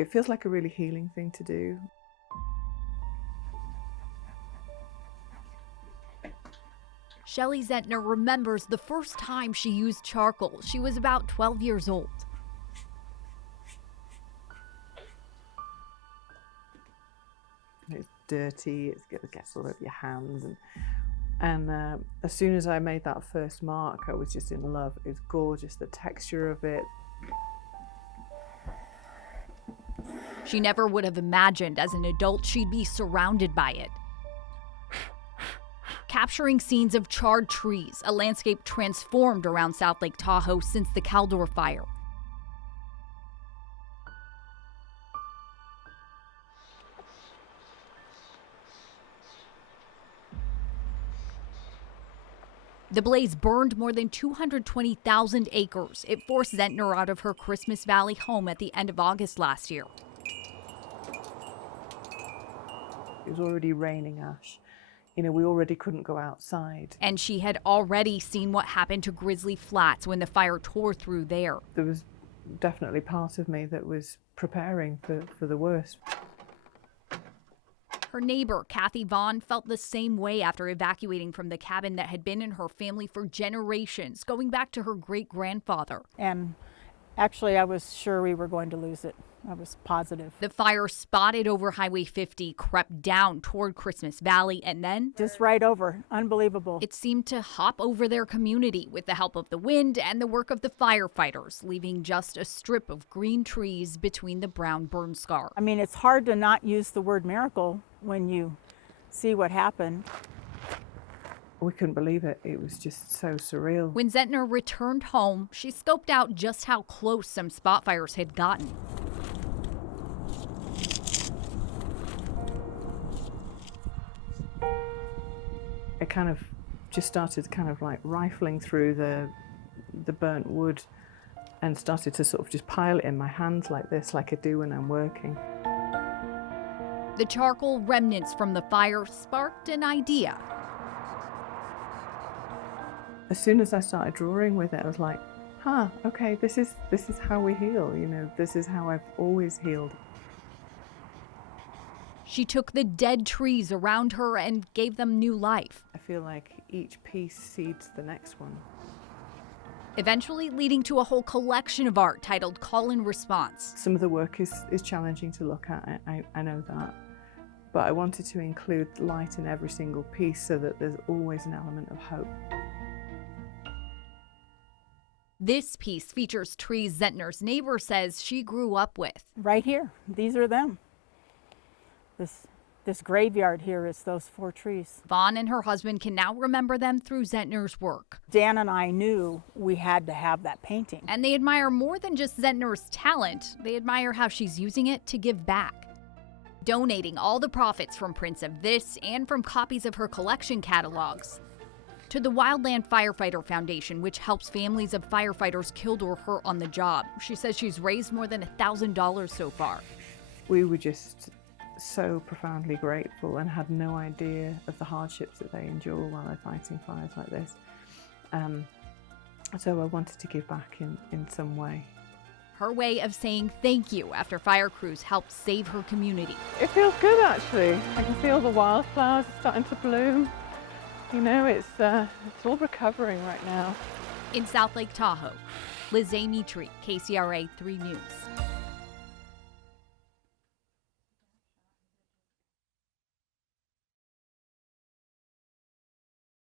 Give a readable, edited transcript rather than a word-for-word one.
It feels like a really healing thing to do. Shelley Zentner remembers the first time she used charcoal. She was about 12 years old. It's dirty, it gets all over your hands. And as soon as I made that first mark, I was just in love. It was gorgeous, the texture of it. She never would have imagined as an adult she'd be surrounded by it. Capturing scenes of charred trees, a landscape transformed around South Lake Tahoe since the Caldor fire. The blaze burned more than 220,000 acres. It forced Zentner out of her Christmas Valley home at the end of August last year. It was already raining ash. You know, we already couldn't go outside. And she had already seen what happened to Grizzly Flats when the fire tore through there. There was definitely part of me that was preparing for the worst. Her neighbor, Kathy Vaughn, felt the same way after evacuating from the cabin that had been in her family for generations, going back to her great-grandfather. And actually, I was sure we were going to lose it. I was positive. The fire spotted over Highway 50, crept down toward Christmas Valley, and then just right over. Unbelievable. It seemed to hop over their community with the help of the wind and the work of the firefighters, leaving just a strip of green trees between the brown burn scar. I mean, it's hard to not use the word miracle when you see what happened. We couldn't believe it. It was just so surreal. When Zentner returned home, she scoped out just how close some spot fires had gotten. I kind of just started kind of like rifling through the burnt wood and started to sort of just pile it in my hands like this, like I do when I'm working. The charcoal remnants from the fire sparked an idea. As soon as I started drawing with it, I was like, okay, this is how we heal, you know, this is how I've always healed. She took the dead trees around her and gave them new life. I feel like each piece seeds the next one. Eventually leading to a whole collection of art titled Call and Response. Some of the work is challenging to look at, I know that. But I wanted to include light in every single piece so that there's always an element of hope. This piece features trees Zentner's neighbor says she grew up with. Right here, these are them. This graveyard here is those 4 trees. Vaughn and her husband can now remember them through Zentner's work. Dan and I knew we had to have that painting. And they admire more than just Zentner's talent. They admire how she's using it to give back. Donating all the profits from prints of this and from copies of her collection catalogs to the Wildland Firefighter Foundation, which helps families of firefighters killed or hurt on the job. She says she's raised more than $1,000 so far. We were just so profoundly grateful and had no idea of the hardships that they endure while they're fighting fires like this. So I wanted to give back in some way. Her way of saying thank you after fire crews helped save her community. It feels good, actually. I can see all the wildflowers starting to bloom. You know, it's all recovering right now. In South Lake Tahoe, Liz Mitri, KCRA 3 News.